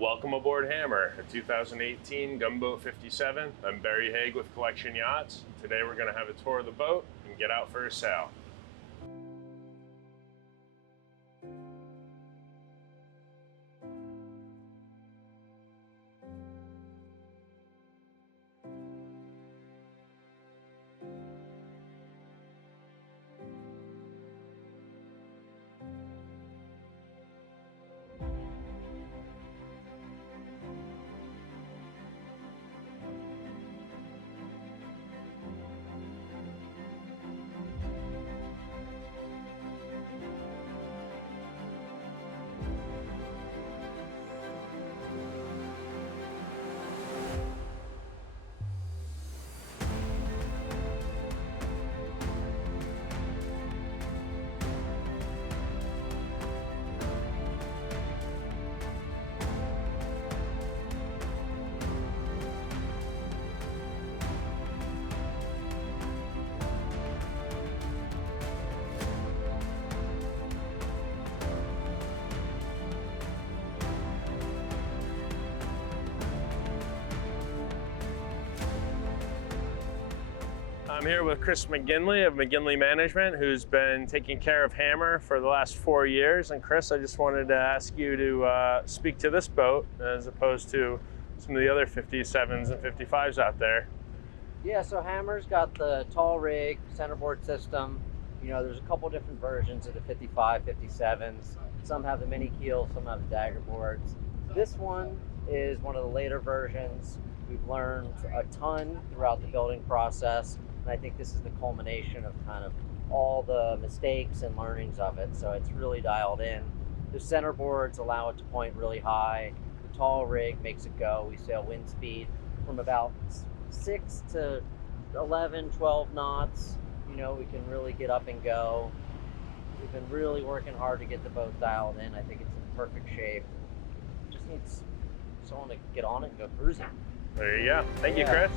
Welcome aboard Hammer, a 2018 Gunboat 57. I'm Barry Haig with Collection Yachts. Today we're going to have a tour of the boat and get out for a sail. I'm here with Chris McGinley of McGinley Management, who's been taking care of Hammer for the last 4 years. And Chris, I just wanted to ask you to speak to this boat as opposed to some of the other 57s and 55s out there. Yeah, so Hammer's got the tall rig, centerboard system. You know, there's a couple different versions of the 55, 57s. Some have the mini keel, some have the dagger boards. This one is one of the later versions. We've learned a ton throughout the building process. And I think this is the culmination of kind of all the mistakes and learnings of it. So it's really dialed in. The center boards allow it to point really high. The tall rig makes it go. We sail wind speed from about 6 to 11, 12 knots. You know, we can really get up and go. We've been really working hard to get the boat dialed in. I think it's in perfect shape. Just needs someone to get on it and go cruising. There you go. Thank you, Chris.